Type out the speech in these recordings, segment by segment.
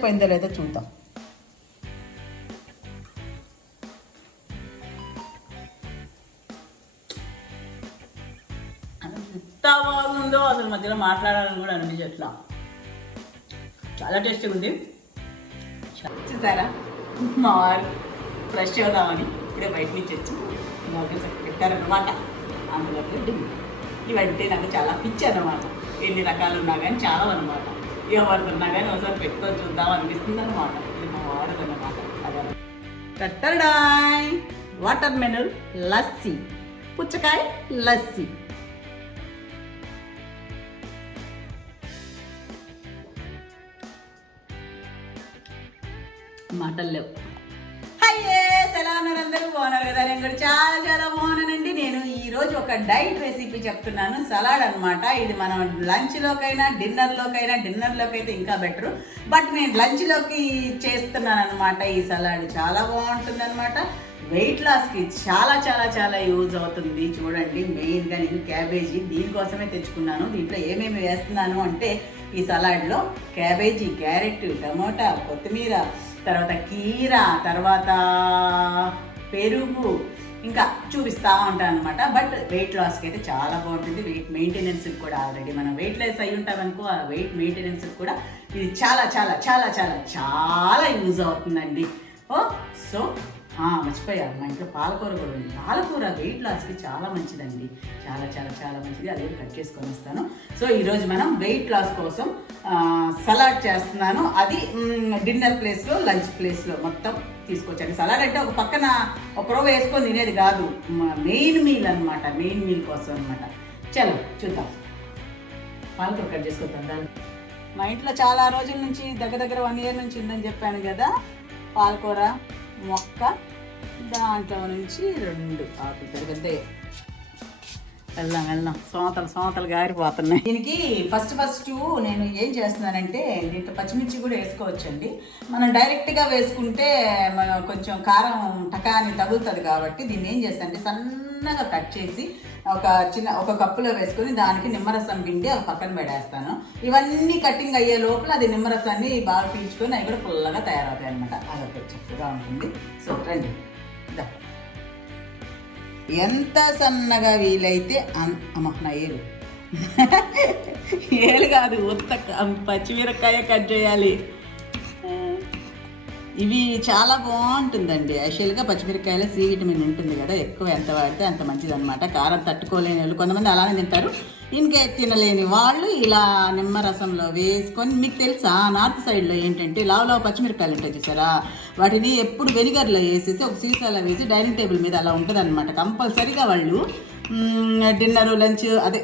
సరిపోయిందో లేదో చూద్దాం. ఎంత బాగుందో అసలు మధ్యలో మాట్లాడాలని కూడా అనిపించట్లా. చాలా టేస్టీగా ఉంది. చూసారా మా వారు ఫ్రెష్ అవుదామని ఇప్పుడే బయట నుంచి వచ్చి పెట్టారన్నమాట. అందులో ఇవంటే నాకు చాలా పిచ్చి అన్నమాట. ఎన్ని రకాలు ఉన్నా కానీ చాలా అనమాట. ఎవరిదన్నా కానీ ఒకసారి పెట్టుకొని చూద్దాం అనిపిస్తుంది అనమాట. ఇది మా వాడదన్నమాట. అదే కట్టడాయ్ వాటర్ మెలన్ లస్సీ, పుచ్చకాయ లస్సీ. మాటలు లేవు. ఎలా ఉన్నారు అందరూ? బాగున్నారు కదా? నేను కూడా చాలా చాలా బాగున్నానండి. నేను ఈరోజు ఒక డైట్ రెసిపీ చెప్తున్నాను. సలాడ్ అనమాట. ఇది మనం లంచ్లోకైనా డిన్నర్లోకి అయితే ఇంకా బెటరు. బట్ నేను లంచ్లోకి చేస్తున్నాను అనమాట. ఈ సలాడ్ చాలా బాగుంటుంది అనమాట. వెయిట్ లాస్కి చాలా చాలా చాలా యూజ్ అవుతుంది. చూడండి, మెయిన్గా నేను క్యాబేజీ దీనికోసమే తెచ్చుకున్నాను. దీంట్లో ఏమేమి వేస్తున్నాను అంటే ఈ సలాడ్లో క్యాబేజీ, క్యారెట్, టమోటా, కొత్తిమీర, తర్వాత కీర, తర్వాత పెరుగు, ఇంకా చూపిస్తూ ఉంటాను అనమాట. బట్ వెయిట్ లాస్కి అయితే చాలా బాగుంటుంది. వెయిట్ మెయింటెనెన్స్కి కూడా ఆల్రెడీ మనం వెయిట్ లెస్ అయి ఉంటామనుకో, ఆ వెయిట్ మెయింటెనెన్స్కి కూడా ఇది చాలా చాలా చాలా చాలా చాలా యూజ్ అవుతుందండి. సో మర్చిపోయా, మా ఇంట్లో పాలకూర కూడా ఉంది. పాలకూర వెయిట్ లాస్కి చాలా మంచిదండి. చాలా చాలా చాలా మంచిది. అదే కట్ చేసుకొని వస్తాను. సో ఈరోజు మనం వెయిట్ లాస్ కోసం సలాడ్ చేస్తున్నాను. అది డిన్నర్ ప్లేస్లో, లంచ్ ప్లేస్లో మొత్తం తీసుకొచ్చాను. సలాడ్ అంటే ఒక పక్కన ఒకరో వేసుకొని తినేది కాదు, మెయిన్ మీల్ అనమాట. మెయిన్ మీల్ కోసం అనమాట. చలో చూద్దాం. పాలకూర కట్ చేసుకొద్దాం. దాన్ని మా ఇంట్లో చాలా రోజుల నుంచి దగ్గర 1 year నుంచి ఉందని చెప్పాను కదా. పాలకూర మొక్క, దాంట్లో నుంచి 2 ఆకులు పెరిగితే వెళ్దాం. సోతలు గారిపోతున్నాయి. దీనికి ఫస్ట్ నేను ఏం చేస్తున్నానంటే, దీంట్లో పచ్చిమిర్చి కూడా వేసుకోవచ్చండి. మనం డైరెక్ట్గా వేసుకుంటే కొంచెం కారం టకాని తగులుతుంది కాబట్టి దీన్ని ఏం చేస్తానంటే సన్నగా కట్ చేసి ఒక కప్పులో వేసుకొని దానికి నిమ్మరసం పిండి ఒక పక్కన పెడేస్తాను. ఇవన్నీ కటింగ్ అయ్యే లోపల అది నిమ్మరసాన్ని బాగా పీల్చుకొని అవి కూడా పుల్లగా తయారవుతాయి అనమాట. అదొక చక్కగా ఉంటుంది. సో రండి, ఎంత సన్నగా వీలైతే నా ఏలు కాదు, ఉత్త పచ్చిమిరపకాయ కట్ చేయాలి. ఇవి చాలా బాగుంటుందండి. యాక్చువల్గా పచ్చిమిరపకాయలో సి విటమిన్ ఉంటుంది కదా, ఎక్కువ ఎంత వాడితే అంత మంచిది అనమాట. కారం తట్టుకోలేని వాళ్ళు కొంతమంది అలానే తింటారు. ఇంకా తినలేని వాళ్ళు ఇలా నిమ్మరసంలో వేసుకొని, మీకు తెలుసా నార్త్ సైడ్లో ఏంటంటే లావు పచ్చిమిరపకాయలు ఉంటాయి చూసారా, వాటిని ఎప్పుడు వెనిగర్లో వేసేసి ఒక సీసాలో వేసి డైనింగ్ టేబుల్ మీద అలా ఉంటుంది అనమాట. కంపల్సరీగా వాళ్ళు డిన్నర్ లంచ్ అదే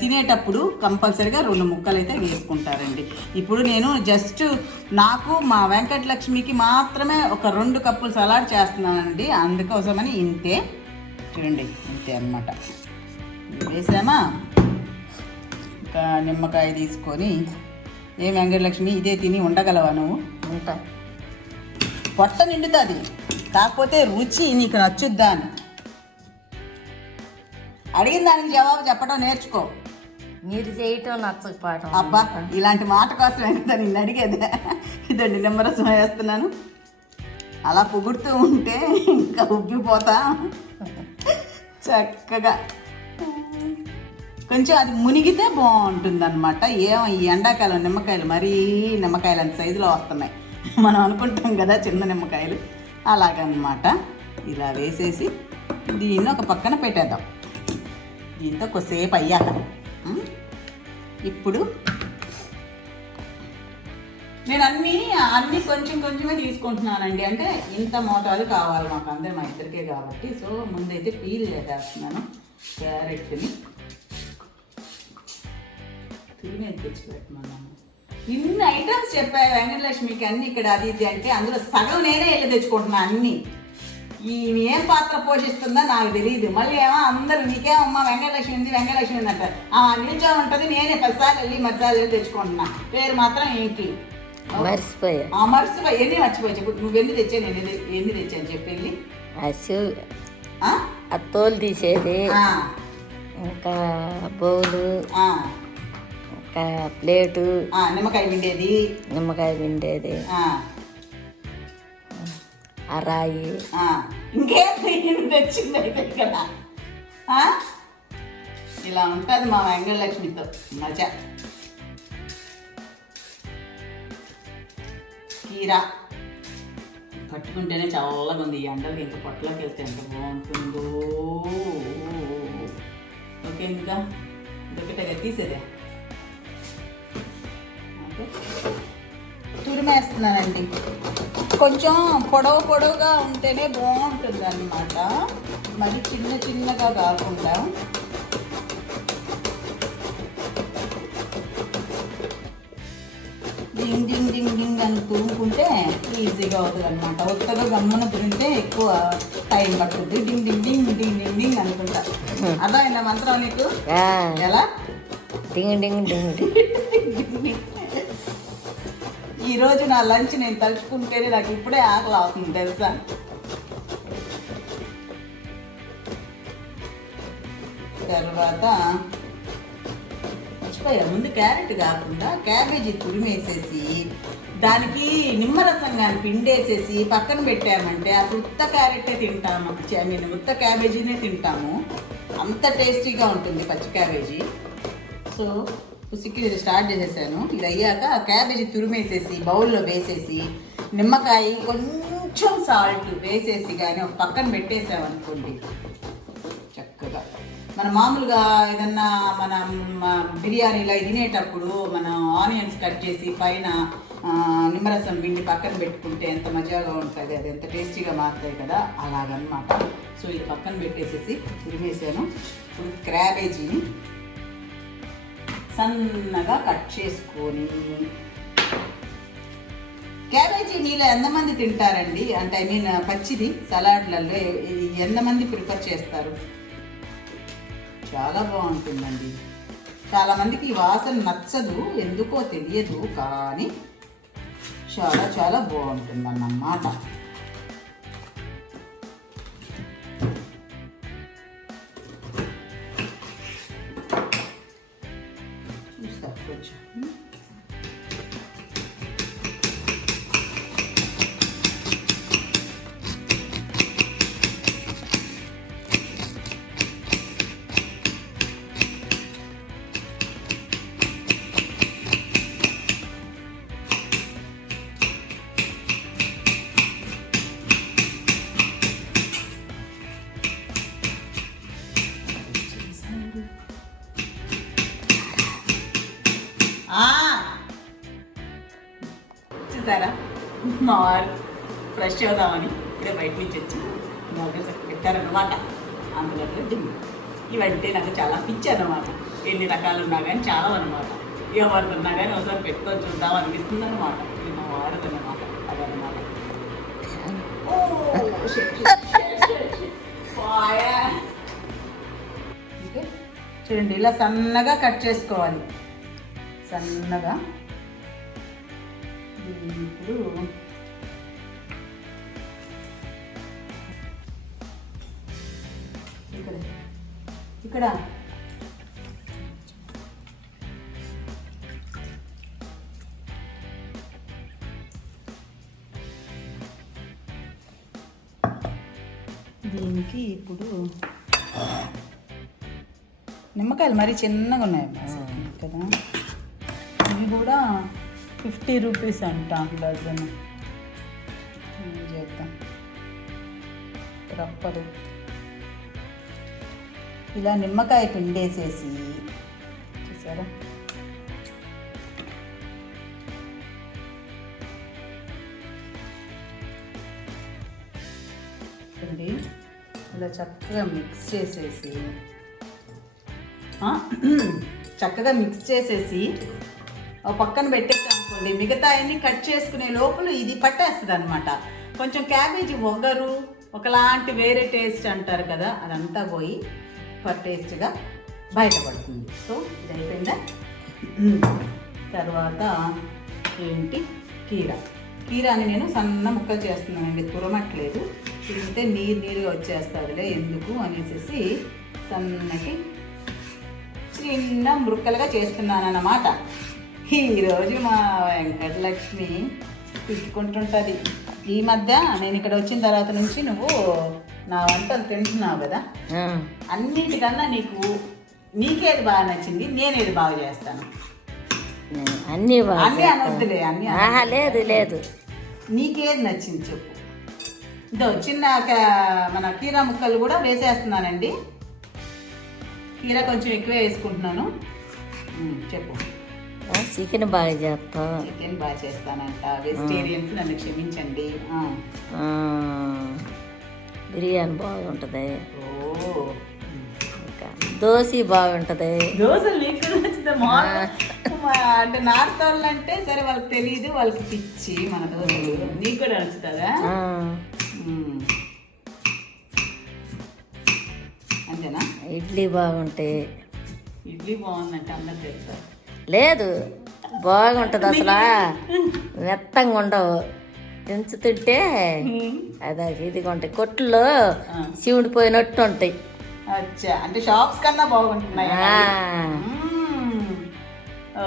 తినేటప్పుడు కంపల్సరీగా 2 ముక్కలు అయితే వేసుకుంటారండి. ఇప్పుడు నేను జస్ట్ నాకు మా వెంకటలక్ష్మికి మాత్రమే ఒక 2 కప్పులు సలాడ్ చేస్తున్నానండి. అందుకోసమని ఇంతే, చూడండి ఇంతే అనమాట. వేసామా, ఇంకా నిమ్మకాయ తీసుకొని, ఏ వెంకటలక్ష్మి ఇదే తిని ఉండగలవా నువ్వు? ఉంటా, పొట్ట నిండుతుంది, కాకపోతే రుచి నీకు నచ్చుద్దా అని అడిగిన దానికి జవాబు చెప్పడం నేర్చుకో. మీరు చేయటం నచ్చకపోవటం. అబ్బా, ఇలాంటి మాట కోసమే కదా నిన్ను అడిగేదే. ఇదండి నిమ్మరసం వేస్తున్నాను. అలా పొగుడుతూ ఉంటే ఇంకా ఉబ్బిపోతా చక్కగా. కొంచెం అది మునిగితే బాగుంటుంది అనమాట. ఈ ఎండాకాలం నిమ్మకాయలు మరీ నిమ్మకాయలు అంత సైజులో వస్తున్నాయి. మనం అనుకుంటాం కదా చిన్న నిమ్మకాయలు, అలాగనమాట. ఇలా వేసేసి దీన్ని ఒక పక్కన పెట్టేద్దాం. దీంతో కొద్దిసేపు అయ్యాక ఇప్పుడు నేను అన్నీ కొంచెమే తీసుకుంటున్నానండి. అంటే ఇంత మోతాదు కావాలి మాకు అందరు, మా ఇద్దరికే కాబట్టి. సో ముందైతే పీల్ చేసేస్తున్నాను క్యారెట్ని. తిరిగి తెచ్చిపెట్టుకున్నాను. ఇన్ని ఐటమ్స్ చెప్పాయి వెంకటలక్ష్మికి అన్నీ ఇక్కడ అది ఇది అంటే, అందులో సగం నేనే వెళ్ళి తెచ్చుకుంటున్నాను అన్నీ. ఈ ఏం పాత్ర పోషిస్తుందో నాకు తెలియదు. మళ్ళీ ఏమో అందరూ నీకేమమ్మా వెంకటలక్ష్మి ఉంది అంటారు. నిల్చో ఉంటుంది, నేనే 10 సార్లు వెళ్ళి 10 సార్లు వెళ్ళి తెచ్చుకుంటున్నా. పేరు మాత్రం ఏంటి మర్చిపోయా. ఎన్ని మర్చిపోయి చెప్పు. నువ్వు ఎన్ని తెచ్చా, నేను ఎన్ని తెచ్చాను చెప్పి. తోలు తీసేది, ఇంకా బౌలు, ప్లేటు, నిమ్మకాయ పిండేది, నిమ్మకాయ పిండేది, అరాయి. ఇంకేం తెచ్చింది అయితే ఇక్కడ. ఇలా ఉంటుంది మా వెంకటలక్ష్మితో మజా. కీరా పట్టుకుంటేనే చల్లగా ఉంది. ఈ ఎండలకి ఇంకా పొట్టలోకి వెళ్తే ఎంత బాగుంటుందో. ఓకే, ఇంకా ఇదొకటిగా తీసేదే. తురిమేస్తున్నానండి. కొంచెం పొడవుగా ఉంటేనే బాగుంటుంది అన్నమాట, మరి చిన్నగా కాకుండా. డింగ్ డింగ్ డింగ్ డింగ్ అని తురుముకుంటే ఈజీగా అవుతుంది అనమాట. ఒత్తగా గమ్మున తురిమితే ఎక్కువ టైం పడుతుంది. డింగ్ డింగ్ డింగ్ డింగ్ డింగ్ డింగ్ అనుకుంటా. అలా అయినా మంత్రం నీకు ఎలా? డింగ్ డింగ్ డింగ్ ఈరోజు నా లంచ్ నేను తలుచుకుంటేనే నాకు ఇప్పుడే ఆకలి అవుతుంది తెలుసా. తర్వాత మర్చిపోయా, ముందు క్యారెట్ కాకుండా క్యాబేజీ తురిమేసేసి దానికి నిమ్మరసం కానీ పిండేసేసి పక్కన పెట్టామంటే అసలు ఉత్త క్యారెటే తింటాము. ఉత్త క్యాబేజీనే తింటాము. అంత టేస్టీగా ఉంటుంది పచ్చి క్యాబేజీ. సో ఉసికి ఇది స్టార్ట్ చేసేసాను. ఇది అయ్యాక క్యాబేజీ తురిమేసేసి బౌల్లో వేసేసి నిమ్మకాయ కొంచెం సాల్ట్ వేసేసి కానీ ఒక పక్కన పెట్టేసామనుకోండి, చక్కగా మన మామూలుగా ఏదన్నా మనం బిర్యానీలో తినేటప్పుడు మనం ఆనియన్స్ కట్ చేసి పైన నిమ్మరసం పిండి పక్కన పెట్టుకుంటే ఎంత మజాగా ఉంటుంది, అది ఎంత టేస్టీగా మారుతాయి కదా, అలాగనమాట. సో ఇది పక్కన పెట్టేసేసి తురిమేసాను. ఇప్పుడు క్యాబేజీని సన్నగా కట్ చేసుకొని, క్యాబేజీ మీలో ఎంతమంది తింటారండి? అంటే ఐ మీన్ పచ్చిది సలాడ్లలో ఎంతమంది ప్రిఫర్ చేస్తారు? చాలా బాగుంటుందండి. చాలామందికి ఈ వాసన నచ్చదు, ఎందుకో తెలియదు, కానీ చాలా చాలా బాగుంటుందన్నమాట. చూస్తా కొంచెం. చూసారా, మా వారు ఫ్రెష్ అవుదామని ఇప్పుడే బయట నుంచి వచ్చి మొగ్గలు పెట్టారన్నమాట. అందులో దిమ్మి ఇవంటే నాకు చాలా పిచ్చి అన్నమాట. ఎన్ని రకాలు ఉన్నా కానీ చాలా అనమాట. ఎవరిదన్నా కానీ ఒకసారి పెట్టుకొని చూద్దాం అనిపిస్తుంది అనమాట. ఇది మా వారదన్నమాట, అదనమాట. చూడండి, ఇలా సన్నగా కట్ చేసుకోవాలి, సన్నగా. ఇప్పుడు ఇక్కడ దీనికి ఇప్పుడు నిమ్మకాయలు మరీ చిన్నగా ఉన్నాయి కదా, ఇవి కూడా 50 రూపీస్ అంట డజన్. చేద్దాం. రప్పలు ఇలా నిమ్మకాయ పిండేసేసి, చూసారా, ఇలా చక్కగా మిక్స్ చేసేసి పక్కన పెట్టేసి అనుకోండి. మిగతా అన్ని కట్ చేసుకునే లోపల ఇది పట్టేస్తుంది అనమాట. కొంచెం క్యాబేజీ ఒగరు, ఒకలాంటి వేరే టేస్ట్ అంటారు కదా, అదంతా పోయి టేస్ట్గా బయటపడుతుంది. సో ఇది అయిపోయిందా. తర్వాత ఏంటి, కీరాని నేను సన్న ముక్కలు చేస్తున్నానండి, తురమట్లేదు. తింటే నీరుగా వచ్చేస్తుందిలే ఎందుకు అనేసి సన్నకి చిన్న ముక్కలుగా చేస్తున్నాను అన్నమాట. ఈరోజు మా వెంకటలక్ష్మి తిట్టుకుంటుంటుంది. ఈ మధ్య నేను ఇక్కడ వచ్చిన తర్వాత నుంచి నువ్వు నా వంటలు తింటున్నావు కదా, అన్నిటికన్నా నీకేది బాగా నచ్చింది, నేనేది బాగా చేస్తాను. అన్నీ అన్నీ అనొద్దులే, అన్నీ లేదు లేదు, నీకేది నచ్చింది చెప్పు. ఇదో చిన్న మన కీరా ముక్కలు కూడా వేసేస్తున్నానండి. కీరా కొంచెం ఎక్కువే వేసుకుంటున్నాను. చెప్పు. చికెన్ బాగా చేస్తాం. చికెన్ బాగా చేస్తానంట. వెజిటేరియన్స్ నన్ను క్షమించండి. బిర్యానీ బాగుంటుంది. ఓ, దోశ బాగుంటుంది. దోశలు నీకు నచ్చుతాయి. అంటే నార్త్ వాళ్ళు అంటే సరే వాళ్ళకి తెలియదు, వాళ్ళకి పిచ్చి మన దోశలు. నీకు కూడా నచ్చుతుందా? అంతేనా? ఇడ్లీ బాగుంటాయి. ఇడ్లీ బాగుందంటే అందరు తెలుస్తారు. లేదు, బాగుంటుంది అసలు. మెత్తంగా ఉండవు, దించుతుంటే అదే ఇదిగా ఉంటాయి. కొట్లో శివుడిపోయినట్టు ఉంటాయి. అచ్చా, అంటే షాప్స్ కన్నా బాగుంటున్నాయి.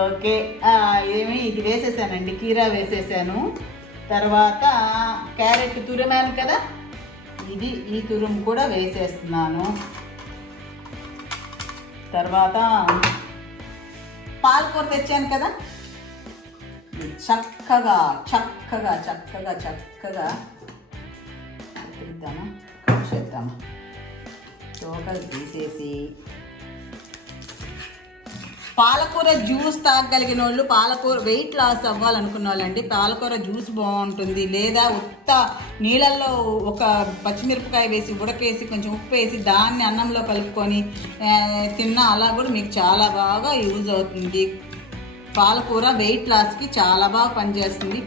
ఓకే, ఇది వేసేసానండి, కీరా వేసేసాను. తర్వాత క్యారెట్ తురిమాను కదా, ఈ తురుము కూడా వేసేస్తున్నాను. తర్వాత పాలకూర తెచ్చాను కదా, చక్కగా చక్కగా చక్కగా చక్కగా తీద్దామా, కట్ చేద్దామా. తోకలు తీసేసి పాలకూర జ్యూస్ తాగగలిగిన వాళ్ళు, పాలకూర వెయిట్ లాస్ అవ్వాలనుకున్న వాళ్ళండి, పాలకూర జ్యూస్ బాగుంటుంది. లేదా ఉత్త నీళ్ళల్లో ఒక పచ్చిమిరపకాయ వేసి ఉడకేసి కొంచెం ఉప్పు వేసి దాన్ని అన్నంలో కలుపుకొని తిన్నా అలా కూడా మీకు చాలా బాగా యూజ్ అవుతుంది. పాలకూర వెయిట్ లాస్కి చాలా బాగా పనిచేస్తుంది.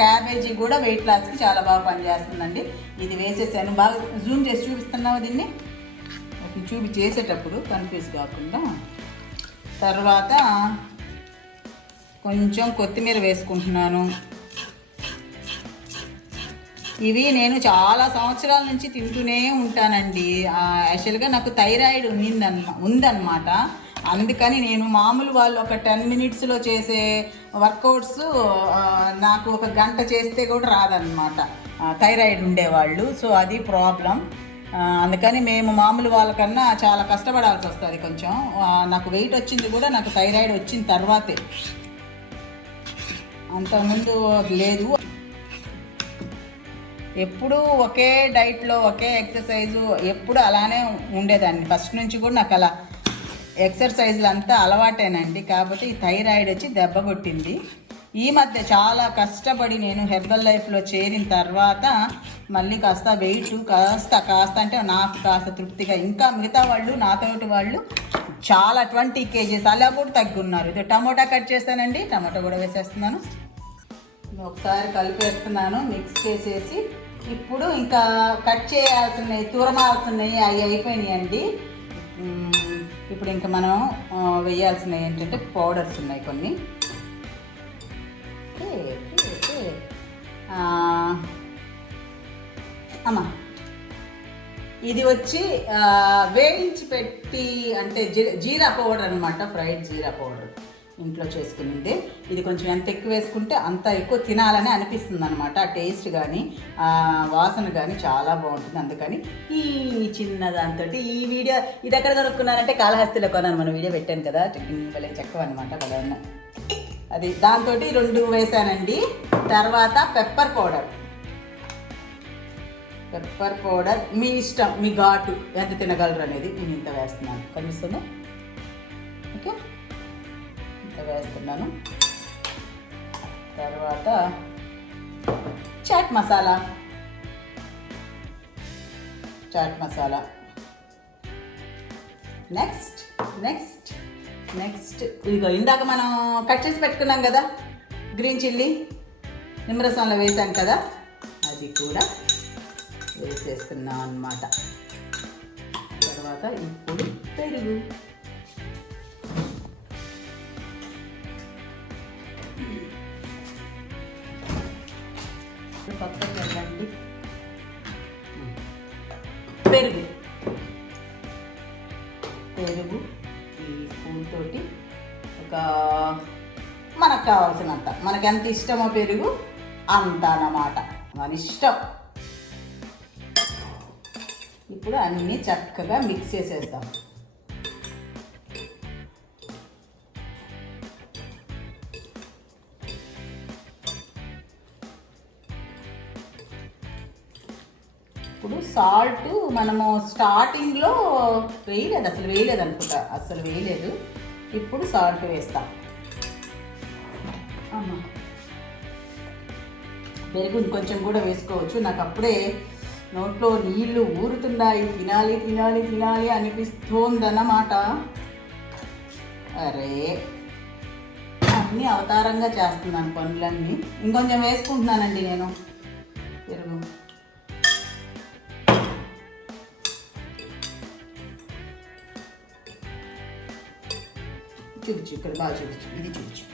క్యాబేజీ కూడా వెయిట్ లాస్కి చాలా బాగా పనిచేస్తుందండి. ఇది వేసేసాను. బాగా జూమ్ చేసి చూపిస్తున్నావు దీన్ని, చేసేటప్పుడు కన్ఫ్యూజ్ కాకుండా. తర్వాత కొంచెం కొత్తిమీర వేసుకుంటున్నాను. ఇవి నేను చాలా సంవత్సరాల నుంచి తింటూనే ఉంటానండి. యాక్చువల్గా నాకు థైరాయిడ్ ఉందన్నమాట. అందుకని నేను మామూలు వాళ్ళు ఒక 10 minutesలో చేసే వర్కౌట్స్ నాకు ఒక గంట చేస్తే కూడా రాదన్నమాట, థైరాయిడ్ ఉండేవాళ్ళు. సో అది ప్రాబ్లం. అందుకని మేము మామూలు వాళ్ళకన్నా చాలా కష్టపడాల్సి వస్తుంది కొంచెం. నాకు వెయిట్ వచ్చింది కూడా నాకు థైరాయిడ్ వచ్చిన తర్వాతే, అంతకుముందు లేదు. ఎప్పుడు ఒకే డైట్లో ఒకే ఎక్సర్సైజు ఎప్పుడు అలానే ఉండేదాన్ని. ఫస్ట్ నుంచి కూడా నాకు అలా ఎక్సర్సైజులు అంతా అలవాటేనండి. కాకపోతే ఈ థైరాయిడ్ వచ్చి దెబ్బ కొట్టింది. ఈ మధ్య చాలా కష్టపడి నేను హెర్బల్ లైఫ్లో చేరిన తర్వాత మళ్ళీ కాస్త వెయిట్ కాస్త అంటే నాకు కాస్త తృప్తిగా, ఇంకా మిగతా వాళ్ళు నాతోటి వాళ్ళు చాలా 20 kgs అలా కూడా తగ్గున్నారు. ఇది టమోటా కట్ చేస్తానండి, టమోటా కూడా వేసేస్తున్నాను. ఒకసారి కలిపేస్తున్నాను, మిక్స్ చేసేసి ఇప్పుడు ఇంకా కట్ చేయాల్సినవి, తురమాల్సినవి అవి అయిపోయినాయండి. ఇప్పుడు ఇంకా మనం వేయాల్సినవి ఏంటంటే పౌడర్స్ ఉన్నాయి కొన్ని. అమ్మా ఇది వచ్చి వేయించి పెట్టి అంటే జీరా పౌడర్ అనమాట, ఫ్రైడ్ జీరా పౌడర్ ఇంట్లో చేసుకునింది. ఇది కొంచెం ఎంత ఎక్కువ వేసుకుంటే అంత ఎక్కువ తినాలని అనిపిస్తుంది అనమాట. ఆ టేస్ట్ కానీ వాసన కానీ చాలా బాగుంటుంది. అందుకని ఈ చిన్న దాంతో ఈ వీడియో ఇది ఎక్కడ దొరుకున్నానంటే కాళహస్తిలో కొన్నాను, మన వీడియో పెట్టాను కదా, భలే చక్కవ అనమాట కదా. అది దాంతో 2 వేసానండి. తర్వాత పెప్పర్ పౌడర్ మీ ఇష్టం, మీ ఘాటు ఎంత తినగలరు అనేది. నేను ఇంత వేస్తున్నాను, కనిపిస్తుందా? ఓకే, ఇంత వేస్తున్నాను. తర్వాత చాట్ మసాలా నెక్స్ట్ ఇదిగో ఇందాక మనం కట్ చేసి పెట్టుకున్నాం కదా గ్రీన్ చిల్లీ, నిమ్మరసంలో వేసాం కదా, అది కూడా వేసేస్తున్నాం అన్నమాట. తర్వాత ఇప్పుడు పెరుగు, పక్కకి వెళ్ళండి. పెరుగు ఈ స్పూన్ తోటి ఒక మనకు కావాల్సినంత, మనకు ఎంత ఇష్టమో పెరుగు అంత అన్నమాట, మన ఇష్టం. ఇప్పుడు అన్నీ చక్కగా మిక్స్ చేసేద్దాం. ఇప్పుడు సాల్ట్ మనము స్టార్టింగ్లో వేయలేదు, అసలు వేయలేదు అనుకుంటా, అసలు వేయలేదు. ఇప్పుడు సాల్ట్ వేస్తాం. పెరుగు ఇంకొంచెం కూడా వేసుకోవచ్చు. నాకు అప్పుడే నోట్లో నీళ్లు ఊరుతున్నాయి, తినాలి తినాలి తినాలి అనిపిస్తోందన్నమాట. అరే అన్నీ అవతారంగా చేస్తున్నాను పనులన్నీ. ఇంకొంచెం వేసుకుంటున్నానండి నేను పెరుగు. చూపించు, ఇక్కడ బాగా చూపించు, ఇది చూపించు.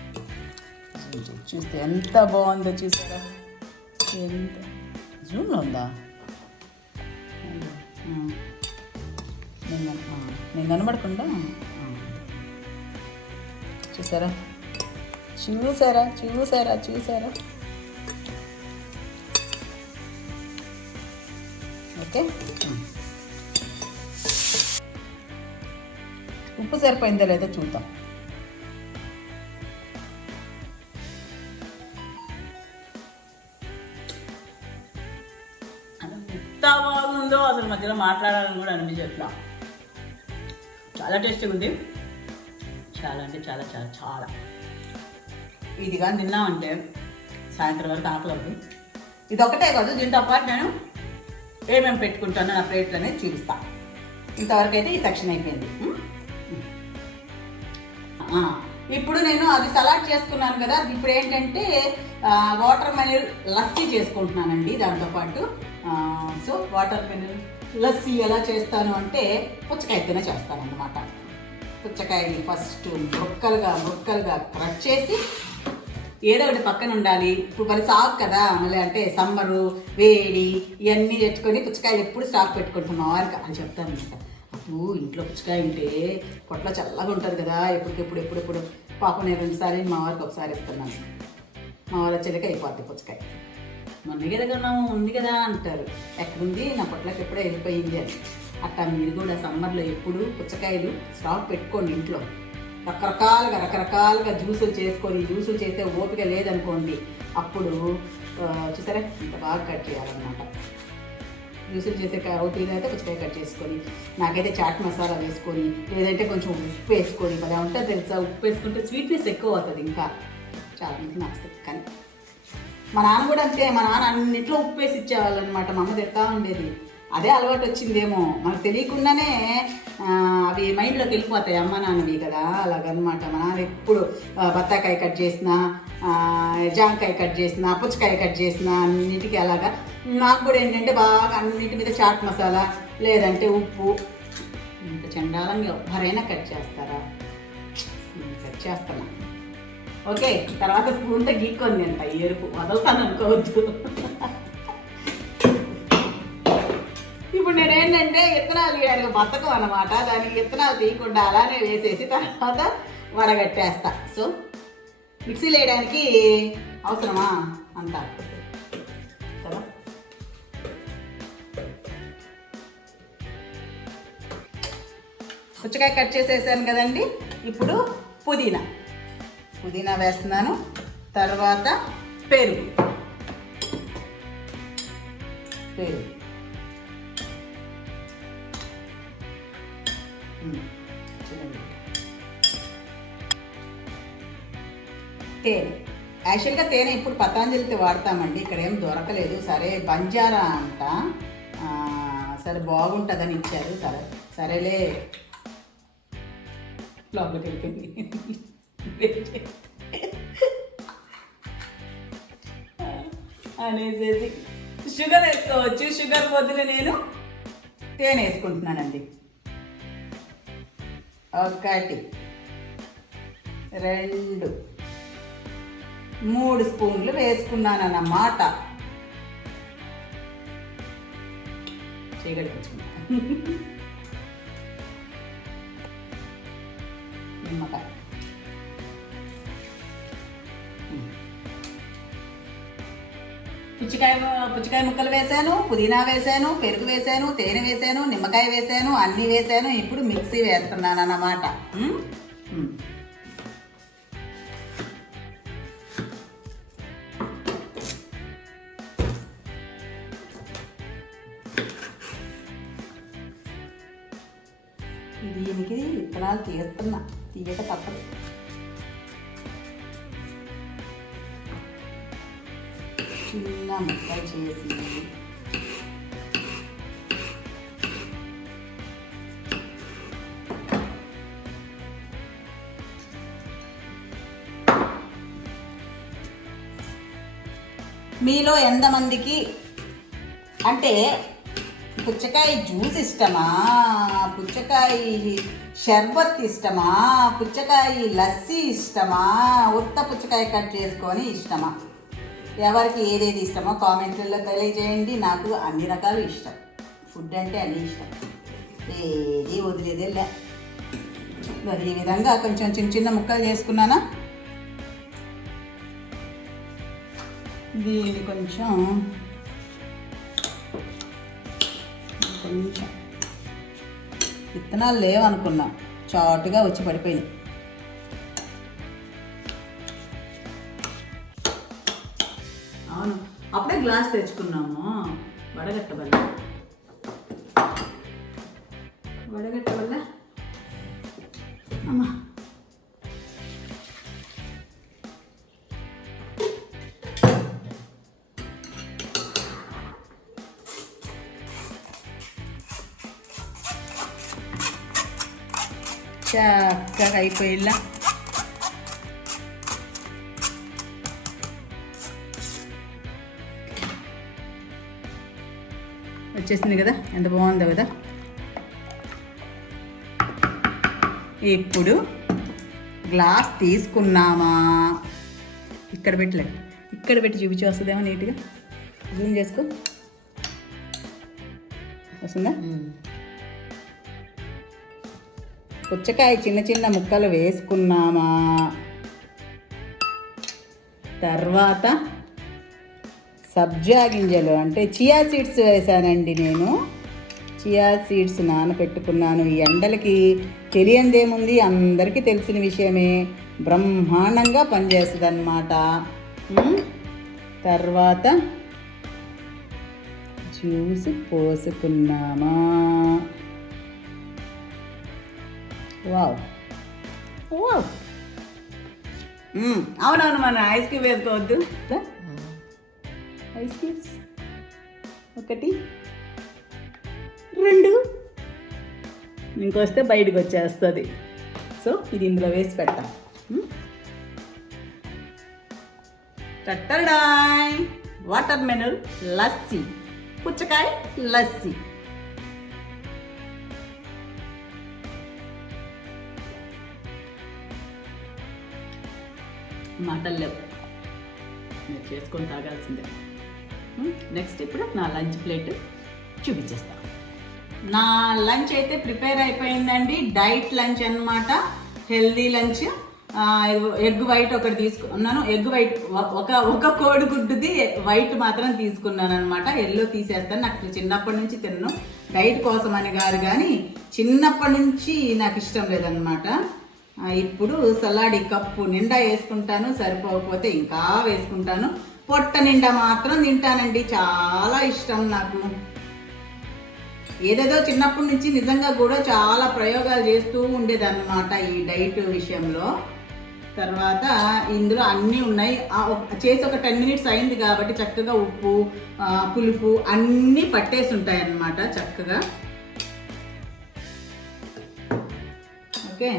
చూస్తే ఎంత బాగుందో చూసారా, ఎంత జూమ్లో ఉందా, నేను కనబడకుండా చూసారా చూసారా చూసారా చూసారా. ఓకే, ఉప్పు సరిపోయిందో లేదో చూద్దాం. ఎంత బాగుందో అసలు మధ్యలో మాట్లాడాలని కూడా అనిపించట్లా. చాలా టేస్టీగా ఉంది, చాలా అంటే చాలా చాలా చాలా. ఇది కానీ తిన్నామంటే సాయంత్రం వరకు ఆకలి అవుతుంది. ఇది ఒకటే కాదు, దీంతో పాటు నేను ఏమేమి పెట్టుకుంటానో నా ప్లేట్లు అనేది చూపిస్తాను. ఇంతవరకు అయితే ఈ సెక్షన్ అయిపోయింది. ఇప్పుడు నేను అది సలాడ్ చేసుకున్నాను కదా, ఇప్పుడు ఏంటంటే వాటర్ మెలన్ లస్సీ చేసుకుంటున్నానండి దాంతోపాటు. సో వాటర్ మెలన్ లస్సీ ఎలా చేస్తాను అంటే పుచ్చకాయతోనే చేస్తాను అన్నమాట. పుచ్చకాయని ఫస్ట్ ముక్కలుగా కట్ చేసి ఏదో ఒకటి పక్కన ఉండాలి. ఇప్పుడు మరి సాగు కదా, మళ్ళీ అంటే సమ్మరు వేడి ఇవన్నీ తెచ్చుకొని పుచ్చకాయలు ఎప్పుడు స్టాక్ పెట్టుకుంటున్నాం వారికి అని చెప్తాను అనమాట. అప్పుడు ఇంట్లో పుచ్చకాయ ఉంటే పొట్ల చల్లగా ఉంటుంది కదా, ఎప్పుడెప్పుడు పాపం నేను 2 సార్లు మా వారికి ఒకసారి ఇస్తున్నాను. మా వారి చెల్లికి అయిపోద్ది పుచ్చకాయ. మొన్న దగ్గర ఉంది కదా అంటారు, ఎక్కడుంది నా పొట్లకి ఎప్పుడో వెళ్ళిపోయింది అని. అట్టా మీరు కూడా సమ్మర్లో ఎప్పుడు పుచ్చకాయలు స్టాక్ పెట్టుకోండి ఇంట్లో. రకరకాలుగా జ్యూసులు చేసుకొని, జ్యూసులు చేసే ఓపిక లేదనుకోండి, అప్పుడు చూసారా ఇంత బాగా కట్ చేయాలన్నమాట. జ్యూసులు చేసే ఓపిక అయితే పుచ్చకాయ కట్ చేసుకొని, నాకైతే చాట్ మసాలా వేసుకొని, లేదంటే కొంచెం ఉప్పు వేసుకొని, అలా ఉంటుంది తెలుసా. ఉప్పు వేసుకుంటే స్వీట్నెస్ ఎక్కువ అవుతుంది, ఇంకా చాలా మందికి నచ్చుతుంది. కానీ మా నాన్న కూడా అంతే, మా నాన్న అన్నింటిలో ఉప్పు వేసి ఇచ్చేవాళ్ళు అనమాట. మా అమ్మ తిడతా ఉండేది. అదే అలవాటు వచ్చిందేమో మనకు తెలియకుండానే, అవి మైండ్లోకి వెళ్ళిపోతాయి అమ్మ నాన్నవి కదా, అలాగనమాట. మా నాన్న ఎప్పుడు బత్తాకాయ కట్ చేసినా, జాంకాయ కట్ చేసినా, పుచ్చకాయ కట్ చేసినా అన్నిటికీ అలాగా. నాకు కూడా ఏంటంటే బాగా అన్నిటి మీద చాట్ మసాలా లేదంటే ఉప్పు. ఇంత చండాలంగా ఎవరైనా కట్ చేస్తారా? కట్ చేస్తాను. ఓకే, తర్వాత స్పూన్తో గీక్కొని తింటా, ఎరుపు వదలుతాను అనుకోవద్దు. ఇప్పుడు నేనేంటంటే విత్తనాలు తీయడానికి బతకం అన్నమాట. దానికి విత్తనాలు తీయకుండా అలానే వేసేసి తర్వాత వడగట్టేస్తా. సో మిక్సీలో వేయడానికి అవసరమా అంతా కదా. పుచ్చకాయ కట్ చేసేసాను కదండి. ఇప్పుడు పుదీనా వేస్తున్నాను. తర్వాత పెరుగు తేనె. యాక్చువల్గా తేనె ఇప్పుడు పతాంజలితో వాడతామండి, ఇక్కడ ఏం దొరకలేదు. సరే బంజారా అంట, సరే బాగుంటుందని ఇచ్చారు. సరేలే లోపలికి వెళ్ళిపోయింది అనేసి. షుగర్ వేసుకోవచ్చు. షుగర్ బదులు నేను తేనె వేసుకుంటున్నానండి. 1 2 3 స్పూన్లు వేసుకున్నాను అన్నమాట. చేయగలిగించుకున్నాను. నిమ్మకాయ పుచ్చకాయ ముక్కలు వేసాను, పుదీనా వేసాను, పెరుగు వేసాను, తేనె వేసాను, నిమ్మకాయ వేసాను, అన్నీ వేసాను. ఇప్పుడు మిక్సీ వేస్తున్నాను అన్నమాట. దీనికి విత్తనాలు తీస్తున్నా, తీయక తప్పదు. చిన్న ముక్కలు చేసి మీలో ఎంతమందికి అంటే పుచ్చకాయ జ్యూస్ ఇష్టమా, పుచ్చకాయ షర్బత్ ఇష్టమా, పుచ్చకాయ లస్సీ ఇష్టమా, ఉత్త పుచ్చకాయ కట్ చేసుకొని ఇష్టమా? ఎవరికి ఏదేది ఇష్టమో కామెంట్లలో తెలియజేయండి. నాకు అన్ని రకాలు ఇష్టం. ఫుడ్ అంటే అన్నీ ఇష్టం, ఏది వదిలేదే లే. ఈ విధంగా కొంచెం చిన్న చిన్న ముక్కలు చేసుకున్నానా. దీన్ని కొంచెం విత్తనాలు లేవనుకున్నా, చాటుగా వచ్చి పడిపోయింది. అవును, అప్పుడే గ్లాస్ తెచ్చుకున్నాము. వడగట్టబల్ల అమ్మా. చక్కగా అయిపోయిలా. వచ్చేసింది కదా, ఎంత బాగుందో కదా. ఇప్పుడు గ్లాస్ తీసుకున్నామా, ఇక్కడ పెట్టి చూపించి వస్తుందేమో నీట్గా. జూమ్ చేసుకో, వస్తుందా? పుచ్చకాయ చిన్న చిన్న ముక్కలు వేసుకున్నామా, తర్వాత సబ్జా గింజలు అంటే చియా సీడ్స్ వేసానండి. నేను చియా సీడ్స్ నానబెట్టుకున్నాను. ఈ ఎండలకి తెలియందేముంది, అందరికీ తెలిసిన విషయమే. బ్రహ్మాండంగా పనిచేస్తుంది అన్నమాట. తర్వాత జ్యూస్ పోసుకున్నామా. Wow wow. అవునవును, మన ఐస్ క్యూబ్ వేసుకోవద్దు. ఐస్ క్యూబ్స్ 1 2 ఇంకొస్తే బయటకు వచ్చేస్తుంది. సో ఇది ఇందులో వేసి పెడతాం. టట్టడాయ్, వాటర్ మెలన్ లస్సీ, పుచ్చకాయ లస్సీ. మాటలు లేవు, మీరు చేసుకొని తాగాల్సిందే. నెక్స్ట్ ఇప్పుడు నా లంచ్ ప్లేట్ చూపించేస్తాను. నా లంచ్ అయితే ప్రిపేర్ అయిపోయిందండి. డైట్ లంచ్ అన్నమాట, హెల్దీ లంచ్. ఎగ్ వైట్ ఒకటి తీసుకున్నాను. ఎగ్ వైట్ ఒక కోడిగుడ్డుది వైట్ మాత్రం తీసుకున్నాను అనమాట. ఎల్లో తీసేస్తాను. నాకు అసలు చిన్నప్పటి నుంచి తిన్నాను, డైట్ కోసం అని కాదు, కానీ చిన్నప్పటి నుంచి నాకు ఇష్టం లేదనమాట. ఇప్పుడు సలాడ్ కప్పు నిండా వేసుకుంటాను, సరిపోకపోతే ఇంకా వేసుకుంటాను. పొట్ట నిండా మాత్రం తింటానండి, చాలా ఇష్టం నాకు. ఏదేదో చిన్నప్పటి నుంచి నిజంగా కూడా చాలా ప్రయోగాలు చేస్తూ ఉండేదన్నమాట ఈ డైట్ విషయంలో. తర్వాత ఇందులో అన్నీ ఉన్నాయి. చేసి ఒక 10 minutes అయింది కాబట్టి చక్కగా ఉప్పు పులుపు అన్నీ పట్టేసి ఉంటాయి అన్నమాట చక్కగా. ఓకే,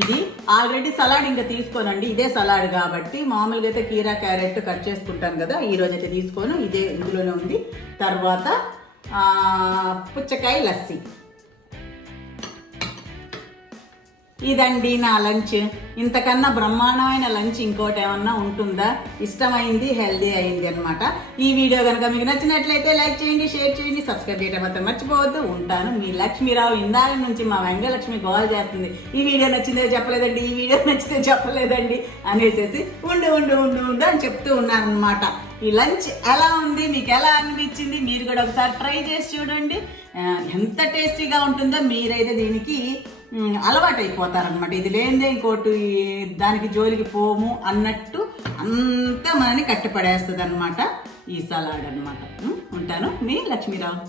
ఇది ఆల్రెడీ సలాడ్ ఇంకా తీసుకోనండి. ఇదే సలాడ్ కాబట్టి మామూలుగా అయితే కీరా క్యారెట్ కట్ చేసుకుంటాను కదా, ఈరోజు అయితే తీసుకోను, ఇదే ఇందులోనే ఉంది. తర్వాత పుచ్చకాయ లస్సీ. ఇదండి నా లంచ్. ఇంతకన్నా బ్రహ్మాండమైన లంచ్ ఇంకోటి ఏమన్నా ఉంటుందా? ఇష్టమైంది, హెల్దీ అయింది అనమాట. ఈ వీడియో కనుక మీకు నచ్చినట్లయితే లైక్ చేయండి, షేర్ చేయండి, సబ్స్క్రైబ్ చేయడం మాత్రం మర్చిపోవద్దు. ఉంటాను మీ లక్ష్మీరావు. ఇందాక నుంచి మా వెంకటలక్ష్మి గోల్ చేస్తుంది, ఈ వీడియో నచ్చిందే చెప్పలేదండి, ఈ వీడియో నచ్చితే చెప్పలేదండి అనేసి ఉండు అని చెప్తూ ఉన్నారనమాట. ఈ లంచ్ ఎలా ఉంది, మీకు ఎలా అనిపించింది? మీరు కూడా ఒకసారి ట్రై చేసి చూడండి. ఎంత టేస్టీగా ఉంటుందో. మీరైతే దీనికి అలవాటు అయిపోతారనమాట. ఇది లేనిదే ఇంకోటి దానికి జోలికి పోము అన్నట్టు అంతా మనని కట్టిపడేస్తుంది అనమాట ఈ సలాడ్ అనమాట. ఉంటాను మీ లక్ష్మీరావు.